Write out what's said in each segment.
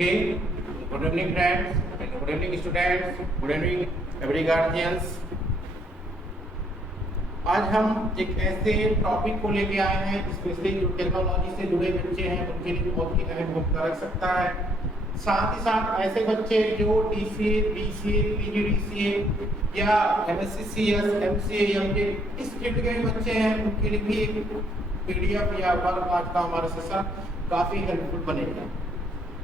Okay, good evening friends, and good evening students, good evening every guardians. आज हम एक ऐसे टॉपिक को लेके आए हैं स्पेशली जो टेक्नोलॉजी से जुड़े बच्चे हैं उनके लिए बहुत ही अहम भूमिका रख सकता है। साथ ही साथ ऐसे बच्चे जो डीसीए, बीसीए, पीजीडीसीए या एमएससीसीएस, एमसीए या इस फील्ड के बच्चे हैं उनके लिए भी एक पीडीएफ या वर्क आज का हमारा सेशन काफी हेल्पफुल बनेगा।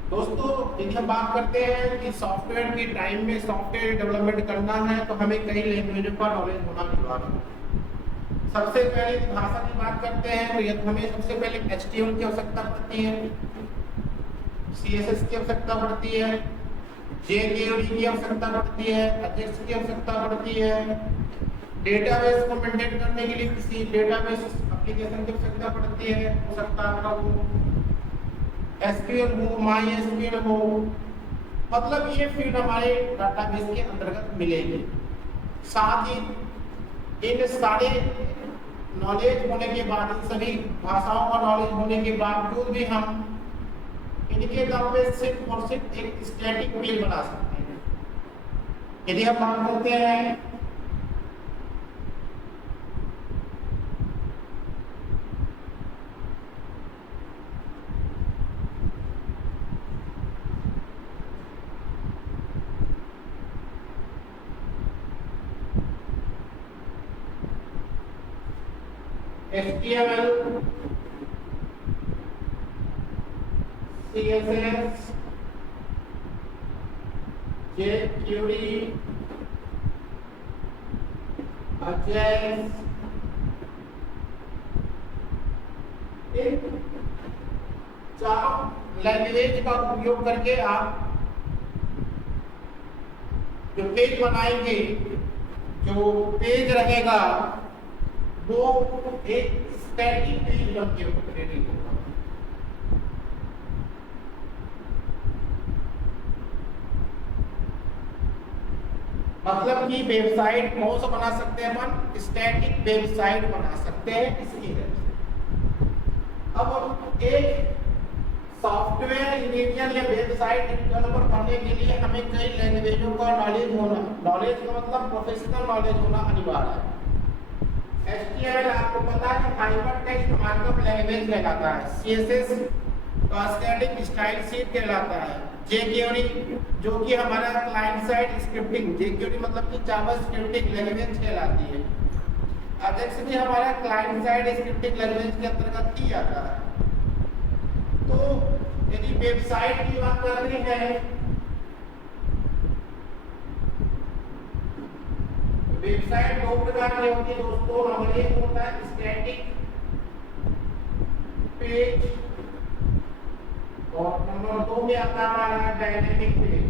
दोस्तों, यदि हम बात करते हैं कि सॉफ्टवेयर के टाइम में सॉफ्टवेयर डेवलपमेंट करना है तो हमें कई लैंग्वेजों का नॉलेज होना अनिवार्य है। सबसे पहले भाषा की बात करते हैं तो हमें सबसे पहले HTML की आवश्यकता पड़ती है, CSS की आवश्यकता पड़ती है, jQuery की आवश्यकता पड़ती है, AJAX की आवश्यकता पड़ती है। डेटाबेस को मेंटेन करने के लिए किसी डेटाबेस एप्लीकेशन की आवश्यकता पड़ती है, हो सकता है आपका वो SQL हो, MySQL हो, मतलब ये फील्ड हमारे डाटाबेस के अंतर्गत मिलेगी। साथ ही इन सारे नॉलेज होने के बाद, इन सभी भाषाओं का नॉलेज होने के बावजूद भी हम इनके दम पे सिर्फ और सिर्फ एक स्टैटिक पेज बना सकते हैं। यदि हम बात करते हैं HTML, CSS, jQuery, AJAX, इन चारों लैंग्वेज का उपयोग करके आप जो पेज बनाएंगे, जो पेज रहेगा वो एक स्टैटिक पेज बन के रेडी होगा। मतलब कि वेबसाइट कौन सा बना सकते हैं अपन? स्टैटिक वेबसाइट बना सकते हैं इसकी हेल्प से। अब एक सॉफ्टवेयर इंजीनियर या वेबसाइट डेवलपर बनने के लिए हमें कई लैंग्वेजों का नॉलेज का मतलब प्रोफेशनल नॉलेज होना अनिवार्य है। HTML आपको पता है हाइपर टेक्स्ट मार्कअप लैंग्वेज कहलाता है, CSS कास्केडिंग स्टाइल शीट कहलाता है, jQuery जो कि हमारा क्लाइंट साइड स्क्रिप्टिंग, jQuery मतलब कि जावा स्क्रिप्टिंग लैंग्वेज कहलाती है, AJAX भी हमारा क्लाइंट साइड स्क्रिप्टिंग लैंग्वेज के अंतर्गत ही आता है। तो यदि वेबसाइट की बात करनी है, वेबसाइट दो प्रकार की होती है दोस्तों। नंबर एक होता है स्टैटिक पेज और नंबर दो में आता है हमारा डायनेमिक पेज।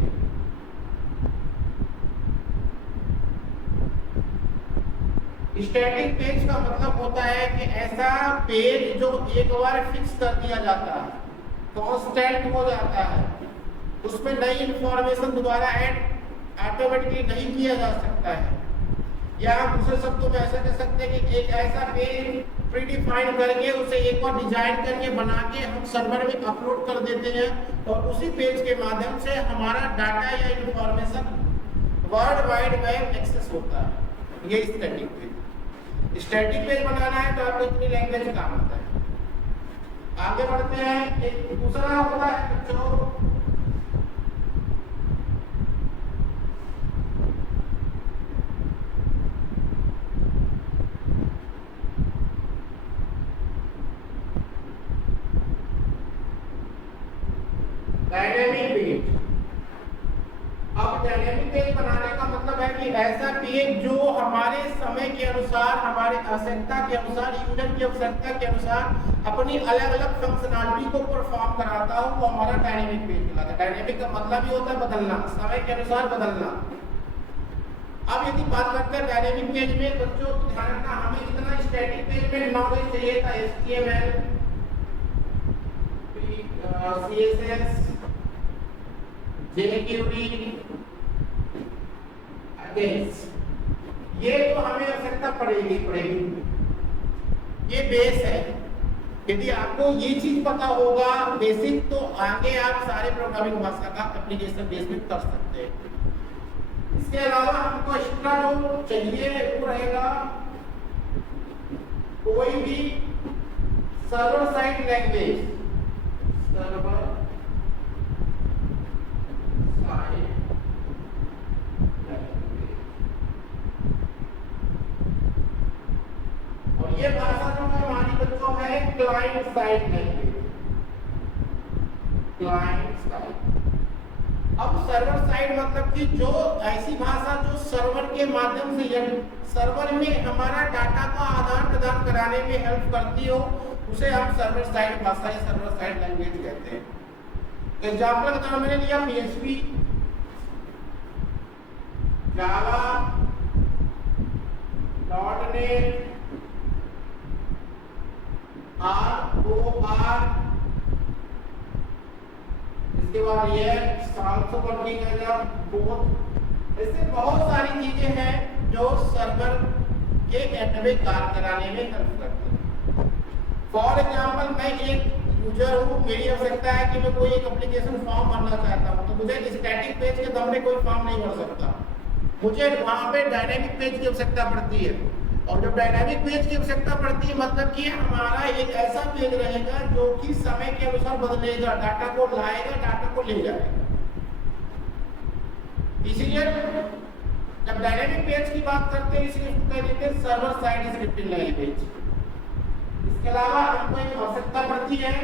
स्टैटिक पेज का मतलब होता है कि ऐसा पेज जो एक बार फिक्स कर दिया जाता है, कांस्टेंट हो जाता है, उसमें नई इंफॉर्मेशन दोबारा ऐड ऑटोमेटिकली नहीं किया जा सकता है। या हम दूसरे शब्दों में ऐसा कह सकते हैं कि एक ऐसा पेज प्रीडिफाइन करके उसे एक बार डिजाइन करके बना के हम सर्वर में अपलोड कर देते हैं और उसी पेज के माध्यम से हमारा डाटा या information world wide web access होता है। ये स्टैटिक पेज। स्टैटिक पेज बनाना है तो आपको इतनी लैंग्वेज काम आता है। आगे बढ़ते हैं, एक दूसरा होता है जो डायनेमिक पेज। अब डायनेमिक पेज बनाने का मतलब है कि ऐसा पेज जो हमारे समय के अनुसार, हमारे आवश्यकता के अनुसार, यूजर की आवश्यकता के अनुसार अपनी अलग अलग फंक्शनलिटी को परफॉर्म कराता हो, वो हमारा डायनेमिक पेज कहलाता है। डायनेमिक का मतलब ही होता है बदलना, समय के अनुसार बदलना। अब यदि बात करते हैं डायनेमिक पेज में, बच्चों को ध्यान रखना, हमें जितना स्टैटिक पेज में नॉलेज चाहिए था HTML, CSS, jQuery, AJAX, ये तो हमें आवश्यकता पड़ेगी। ये बेस है। यदि आपको ये चीज पता होगा बेसिक, तो आगे आप सारे प्रोग्रामिंग भाषा का एप्लीकेशन बेस में कर सकते हैं। इसके अलावा हमको एक्स्ट्रा जो चाहिए वो रहेगा कोई भी server side language, server side और ये भाषा जो है हमारी बच्चों है client side language, client side. अब सर्वर साइड मतलब कि जो ऐसी भाषा जो सर्वर के माध्यम से या सर्वर में हमारा डाटा का आदान प्रदान कराने में हेल्प करती हो, उसे हम सर्वर साइड भाषा या सर्वर साइड लैंग्वेज कहते हैं। एग्जाम्पल के तौर मैंने लिया PHP, जावा, .NET, ROR, इसके बाद React, साल्सो वर्किंग एज बोथ। ऐसे बहुत सारी चीजें हैं जो सर्वर के एंड में कार्य कराने में हेल्प करते हैं। फॉर एग्जाम्पल मैं एक यूजर हूँ, मेरी आवश्यकता है कि मैं कोई एक एप्लीकेशन फॉर्म भरना चाहता हूँ, तो मुझे स्टैटिक पेज के दम पे कोई फॉर्म नहीं भर सकता, मुझे वहां पे डायनेमिक पेज की आवश्यकता पड़ती है। और जब डायनामिक पेज की आवश्यकता पड़ती है मतलब कि हमारा एक ऐसा पेज रहेगा जो कि समय के अनुसार बदलेगा, डाटा को लाएगा, डाटा को ले जाएगा। इसीलिए जब डायनामिक पेज की बात करते हैं इसलिए उसको कह देते हैं सर्वर साइड स्क्रिप्टिंग लैंग्वेज। इसके अलावा हमको एक आवश्यकता पड़ती है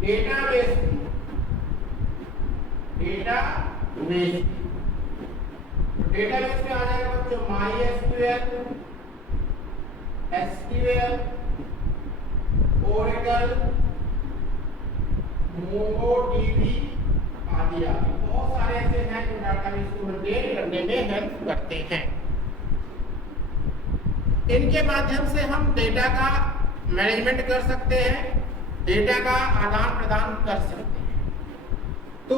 डेटाबेस, डेटाबेस में आ जाएगा बच्चों MySQL, SQL, Oracle, MongoDB आदि आदि बहुत सारे ऐसे हैं जो डेटाबेस को मेंटेन करने में हेल्प करते हैं। इनके माध्यम से हम डेटा का मैनेजमेंट कर सकते हैं, डेटा का आदान प्रदान कर सकते हैं। तो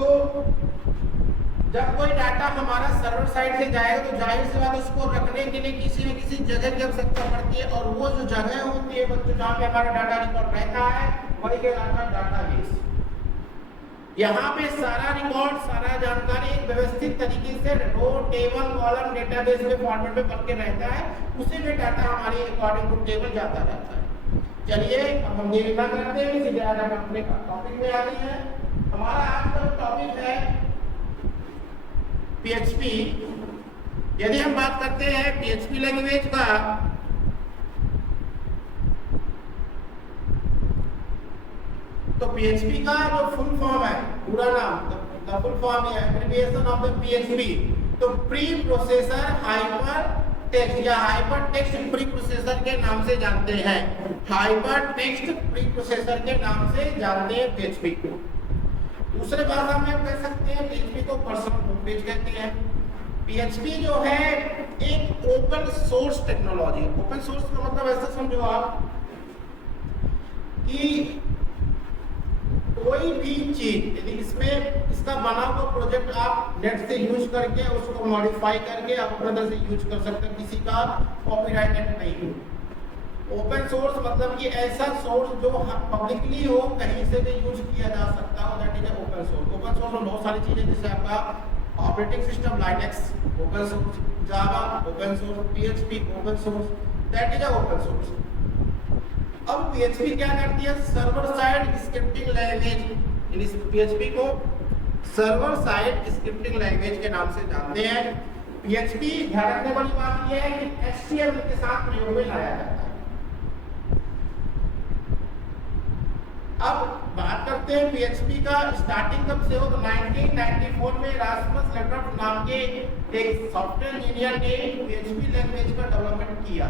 जब कोई डाटा हमारा सर्वर साइड से जाएगा तो जाहिर सी बात उसको रखने के लिए किसी न किसी जगह की आवश्यकता पड़ती है, और वो जो जगह होती है बच्चों जहाँ पे हमारा डाटा रिकॉर्ड रहता है वही कहलाता है डाटाबेस। यहाँ पे सारा रिकॉर्ड, सारा जानकारी एक व्यवस्थित तरीके से रो, टेबल, कॉलम डेटाबेस में फॉर्मेट में बन के रहता है, उसी में डाटा हमारी अकॉर्डिंग टू टेबल जाता रहता है। चलिए अब हम देरी ना करते हैं, सीधे आज हम अपने टॉपिक में आते हैं। हमारा आज का टॉपिक है PHP। यदि हम बात करते हैं PHP लैंग्वेज का, तो PHP का जो फुल फॉर्म है, पूरा नाम, द फुल फॉर्म है एब्रिविएशन ऑफ द PHP, तो प्री प्रोसेसर हाइपर टेक्स्ट या हाइपर टेक्स्ट प्री प्रोसेसर के नाम से जानते हैं। हाइपर टेक्स्ट प्री प्रोसेसर के नाम से जानते हैं PHP को। दूसरे भाषा में हम कह सकते हैं PHP को पर्सनल लैंग्वेज कहते हैं। PHP जो है एक open source technology. Open source का मतलब ऐसा समझो आप कि कोई भी चीज यदि इसमें इसका बना हुआ प्रोजेक्ट आप नेट से यूज करके उसको मॉडिफाई करके आप अपने तरह से यूज कर सकते हैं, किसी का कॉपीराइट नहीं। ओपन सोर्स मतलब कि ऐसा सोर्स जो पब्लिकली हो, कहीं से भी यूज किया जा सकता हो, that is open source. Open source में बहुत सारी चीजें, जैसे आपका operating system Linux open source, Java open source, PHP open source, that is open source. अब PHP क्या करती है? Server side scripting language. इस PHP को सर्वर साइड स्क्रिप्टिंग लैंग्वेज के नाम से जानते हैं। PHP ध्यान रखने वाली बात यह है कि HTML के साथ प्रयोग में लाया जाता है। अब बात करते हैं PHP का स्टार्टिंग कब से हो, तो 1994 में रास्मस लेटरफ नाम के एक सॉफ्टवेयर इंजीनियर ने PHP लैंग्वेज का डेवलपमेंट किया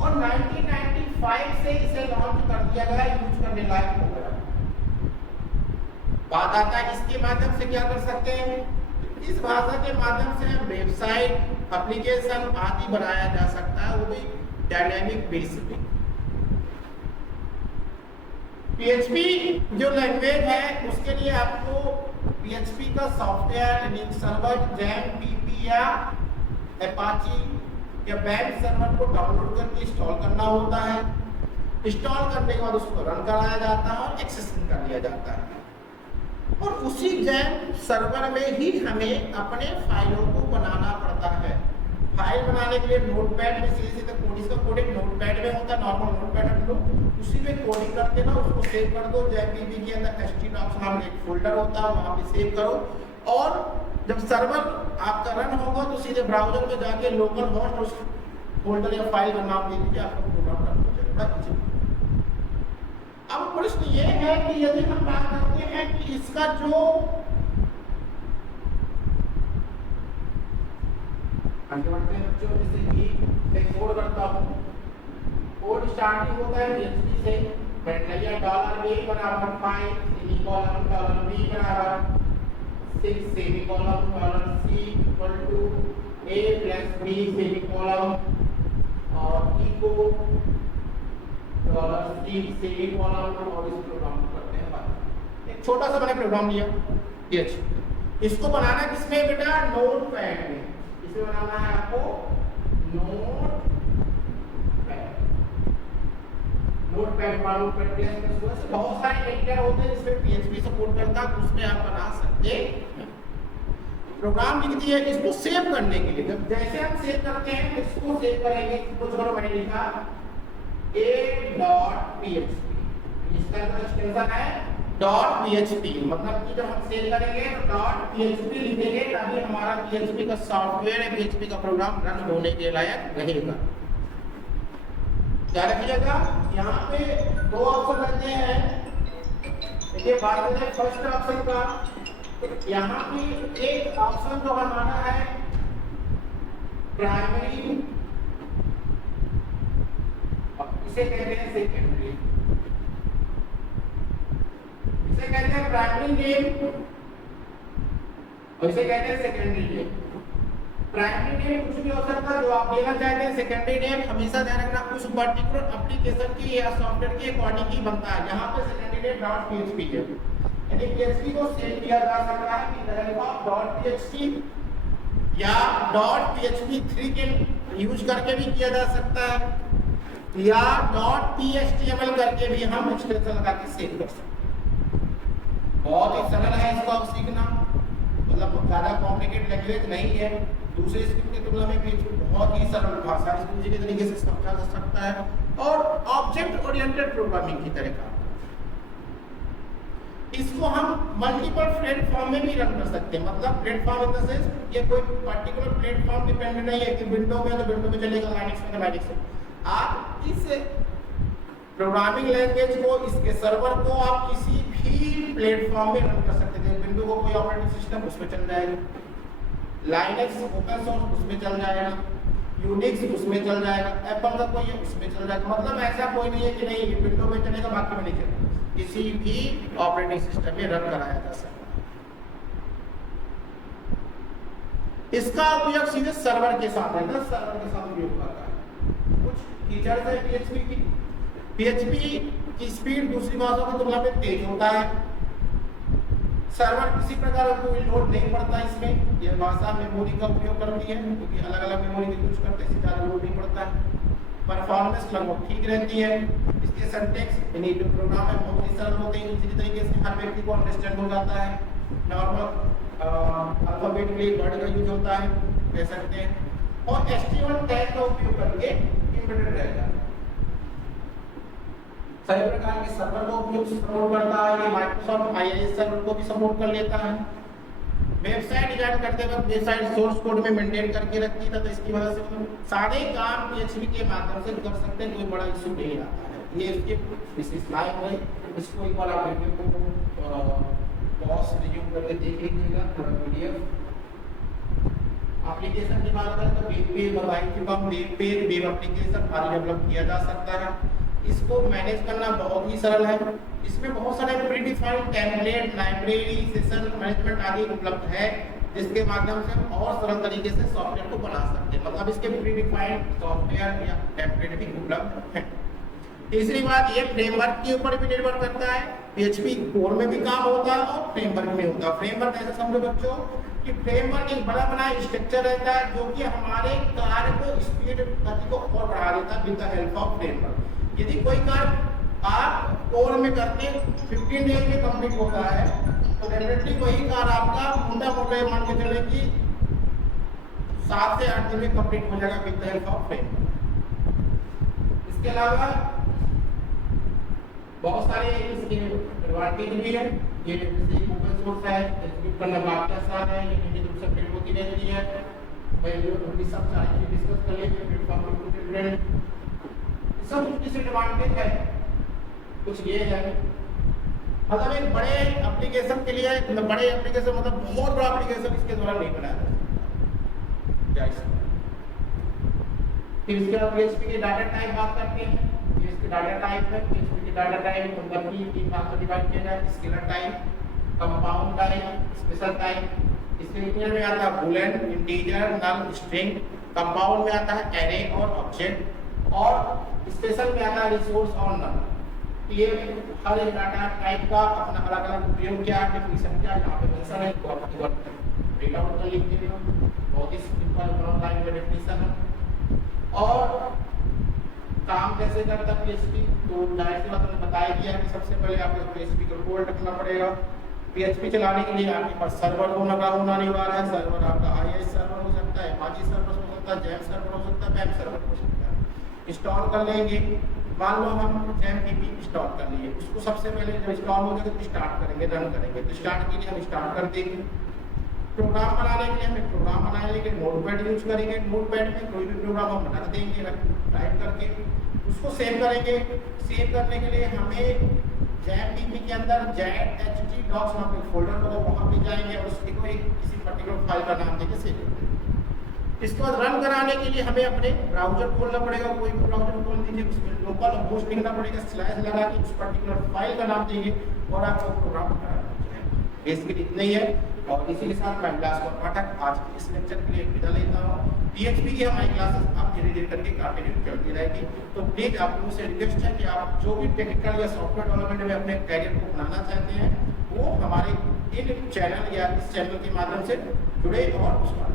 और 1995 से इसे लॉन्च कर दिया गया, यूज करने लायक हो गया। बात आता है इसके माध्यम से क्या कर सकते हैं? इस भाषा के माध्यम से वेबसाइट, एप्लीकेशन आदि बनाया जा सकता है, वो भी डायनामिक बेस पे। PHP जो लैंग्वेज है उसके लिए आपको PHP का सॉफ्टवेयर सर्वर जैम, PP या अपाची या वेब सर्वर को डाउनलोड करके इंस्टॉल करना होता है। इंस्टॉल करने के बाद उसको रन कराया जाता है और एक्सेस कर लिया जाता है, और उसी जैम सर्वर में ही हमें अपने फाइलों को बनाना पड़ता है। फाइल बनाने के लिए नोटपैड में सीधे सीधे कोड, इसका कोडिंग नोटपैड में होता है, नॉर्मल नोटपैड रख लो, उसी में कोडिंग करके ना उसको सेव कर दो। JPG के अंदर htdocs नाम एक फोल्डर होता है, वहां पे सेव करो, और जब सर्वर आपका रन होगा तो सीधे ब्राउजर में जाके लोकल होस्ट उस फोल्डर या फाइल का नाम दे दीजिए, आपका प्रोग्राम रन हो जाएगा। अब प्रश्न ये है कि यदि हम बात करते हैं कि इसका जो आगे बढ़ते हैं बच्चों, जैसे कि एक कोड करता हूँ, कोड स्टार्टिंग होता है PHP से, पहले $a बराबर 5 सेमीकोलन $b बराबर 6 semicolon $c equal to a plus b semicolon और इको $c सेमीकोलन, और इस प्रोग्राम को करते हैं बात। एक छोटा सा मैंने प्रोग्राम लिया PHP, इसको बनाना किसमें बेटा, नोटपैड में। इसमें बनाना है आपको नोटपैड बहुत सारे एडिटर होते हैं जिसमें PHP सपोर्ट करता है, उसमें आप बना सकते हैं। प्रोग्राम लिख दिया, इसको सेव करने के लिए जब जैसे हम सेव करते हैं इसको सेव करेंगे, कुछ और मैंने लिखा a.php, इसका जो एक्सटेंशन है .php, मतलब कि जब हम सेव करेंगे तो .php लिखेंगे, तभी हमारा PHP का सॉफ्टवेयर है, PHP का प्रोग्राम रन होने के लायक रहेगा। क्या रखिएगा, यहाँ पे दो ऑप्शन रहते हैं। देखिए बात करें फर्स्ट ऑप्शन का, तो यहाँ पे एक ऑप्शन जो हमारा है प्राइमरी, इसे कहते हैं सेकेंडरी, इसे कहते हैं प्राइमरी नेम और इसे कहते हैं सेकेंडरी नेम। प्राइमरी नेम कुछ भी हो सकता है जो आप देना चाहते हैं, सेकेंडरी नेम हमेशा ध्यान रखना उस पर्टिकुलर एप्लीकेशन की या सॉफ्टवेयर के अकॉर्डिंग ही बनता है। यहाँ पे सेकेंडरी नेम .php है, यानी PHP को सेव किया जा सकता है कि हेल्प ऑफ .php या .php3 के यूज करके भी किया जा सकता है, या .html करके भी हम एक्सटेंशन लगा के सेव कर सकते हैं। बहुत ही सरल है इसका सीखना, मतलब ज़्यादा कॉम्प्लिकेटेड लैंग्वेज नहीं है। दूसरे स्क्रिप्ट की तुलना में PHP बहुत ही सरल भाषा, इसको इसी तरीके से समझा जा सकता है और ऑब्जेक्ट ओरिएंटेड प्रोग्रामिंग की तरह काम। इसको हम मल्टीपल प्लेटफॉर्म में भी रन कर सकते हैं, मतलब प्लेटफॉर्म इन द सेंस ये कोई पर्टिकुलर प्लेटफॉर्म डिपेंडेंट नहीं है कि विंडो में तो विंडो में चलेगा, लाइनक्स में तो लाइनक्स में। आप इस प्रोग्रामिंग लैंग्वेज को, इसके सर्वर को आप किसी भी प्लेटफॉर्म में रन कर सकते हैं। विंडो को कोई ऑपरेटिंग सिस्टम उसमें चल जाएगा, लाइनक्स ओपन सोर्स उसमें चल जाएगा, यूनिक्स उसमें चल जाएगा, एप्पल का कोई उसमें चल जाएगा। मतलब ऐसा कोई नहीं है कि नहीं विंडो में चलेगा बाकी में नहीं चलेगा, किसी भी ऑपरेटिंग सिस्टम में रन कराया जा सकता है। इसका उपयोग सीधे सर्वर के साथ है, सर्वर के साथ उपयोग करता है। कुछ फीचर्स है PHP की, PHP की स्पीड दूसरी भाषाओं की तुलना में तेज होता है। सर्वर किसी प्रकार का कोई लोड नहीं पड़ता इसमें, यह भाषा मेमोरी का उपयोग करती है क्योंकि अलग अलग मेमोरी का यूज करते हैं, ज़्यादा लोड नहीं पड़ता है। परफॉर्मेंस लगभग ठीक रहती है। इसके सिंटैक्स यानी जो प्रोग्राम है बहुत ही सरल होते हैं, इसी तरीके से हर व्यक्ति को अंडरस्टैंड हो जाता है। नॉर्मल अल्फाबेट के लिए वर्ड का यूज होता है कह सकते हैं, और HTML टैग का उपयोग करके इंप्लीमेंटेड रहेगा। सभी प्रकार के सर्वर का उपयोग सपोर्ट करता है, ये माइक्रोसॉफ्ट IIS सर्वर को भी सपोर्ट कर लेता है। वेबसाइट डिजाइन करते वक्त वेबसाइट सोर्स कोड में मेंटेन करके रखती है, तो इसकी वजह से मतलब सारे काम PHP के माध्यम से कर सकते हैं, कोई बड़ा इशू नहीं आता है। ये इसके विशेषताएं है, इसको एक बार आप वीडियो को पॉज रिज्यूम करके देख लीजिएगा पूरा PDF। एप्लीकेशन की बात करें तो वेब पेज बताई चुका हूं, वेब पेज वेब एप्लीकेशन आदि डेवलप किया जा सकता है। इसको मैनेज करना बहुत ही सरल है। इसमें बहुत सारे predefined template, library, session management आदि उपलब्ध है, जिसके माध्यम से हम और सरल तरीके से सॉफ्टवेयर को बना सकते हैं। मतलब इसके प्रीडिफाइंड सॉफ्टवेयर या टेम्पलेट भी उपलब्ध है। तीसरी बात, ये फ्रेमवर्क के ऊपर भी निर्भर करता है। PHP कोर में भी काम होता है और फ्रेमवर्क में होता है। फ्रेमवर्क ऐसे समझो बच्चों कि कि फ्रेमवर्क एक बड़ा बना स्ट्रक्चर रहता है जो कि हमारे कार्य को स्पीड गति को और बढ़ा देता है with the help of framework. यदि कोई कार्य आप कोर में करते 15 डेज में कंप्लीट होता है तो डेफिनेटली वही कार्य आपका मोटा मान के चले कि 7 से 8 दिन में कंप्लीट हो जाएगा with the help of framework. इसके अलावा बहुत सारे इसके एडवांटेज भी है। ये ओपन सोर्स है, एग्जीक्यूट करना काफी आसान है, ये नियमित रूप से अपडेट होती रहती है। मैं ये सब सारी चीजें डिस्कस कर लेंगे प्लेटफॉर्म पे। सब कुछ डिसएडवांटेज है, कुछ ये है मतलब एक बड़े एप्लीकेशन के लिए बड़े एप्लीकेशन मतलब बहुत बड़ा एप्लीकेशन इसके द्वारा नहीं बनाया जा सकता। फिर इसके बाद PHP के डाटा टाइप बात करते हैं। ये इसके डाटा टाइप है। PHP के डाटा टाइप मतलब कि 3 भाग में डिवाइड किया जाए, scalar type, compound type, special type. Scalar में आता है बूलियन, इंटीजर, नल, स्ट्रिंग। कंपाउंड में आता है एरे और ऑब्जेक्ट, और स्पेशल में आता है रिसोर्स और नल। ये हर एक डाटा टाइप का अपना अलग अलग उपयोग क्या है, डेफिनेशन क्या है, यहाँ पे मेंशन है, तो आपको रीड आउट कर लीजिए। बहुत ही सिंपल ब्लॉक लाइन में डेफिनेशन है। और काम कैसे करता है PHP, तो जाहिर सी बात मैंने बताया दिया कि सबसे पहले आपको PHP को कोड रखना पड़ेगा। PHP चलाने के लिए आपके पास सर्वर होना अनिवार्य है। सर्वर आपका IIS सर्वर हो सकता है, Apache सर्वर हो सकता है, JAM सर्वर हो सकता है, PAM सर्वर हो सकता है। इंस्टॉल कर लेंगे। मान लो हम JAMDP इंस्टॉल कर लिए, उसको सबसे पहले जब इंस्टॉल हो जाए तो स्टार्ट करेंगे, रन करेंगे। तो स्टार्ट के लिए हम स्टार्ट कर देंगे। प्रोग्राम बनाने के लिए हमें प्रोग्राम बनाने के लिए नोटपैड यूज करेंगे। नोटपैड में कोई भी प्रोग्राम हम रख देंगे, टाइप करके उसको सेव करेंगे। सेव करने के लिए हमें JAMDP के अंदर JAT-HT-docs नाम का फोल्डर होगा, वहां पे जाएंगे और उसको किसी पर्टिकुलर फाइल का नाम देके सेव कर देंगे। इसके बाद रन कराने के लिए हमें अपने ब्राउजर खोलना पड़ेगा। कोई भी ब्राउजर खोल दीजिए, उसमें लोकल होस्ट लिखना पड़ेगा, स्लैश लगा के उस पर्टिकुलर फाइल का नाम देंगे और आपको प्रोग्राम कराना चाहिए। बेसिकली इतना ही है। और इसी के साथ मैं क्लास को पाठक आज के इस लेक्चर के लिए विदा लेता हूँ। PHP की हमारी क्लासेस अब धीरे धीरे करके कंटिन्यू चलती रहेगी। तो प्लीज आप लोगों से रिक्वेस्ट है कि आप जो भी टेक्निकल या सॉफ्टवेयर डेवलपमेंट में अपने कैरियर को बनाना चाहते हैं वो हमारे इन चैनल या इस चैनल के माध्यम से जुड़े और उसका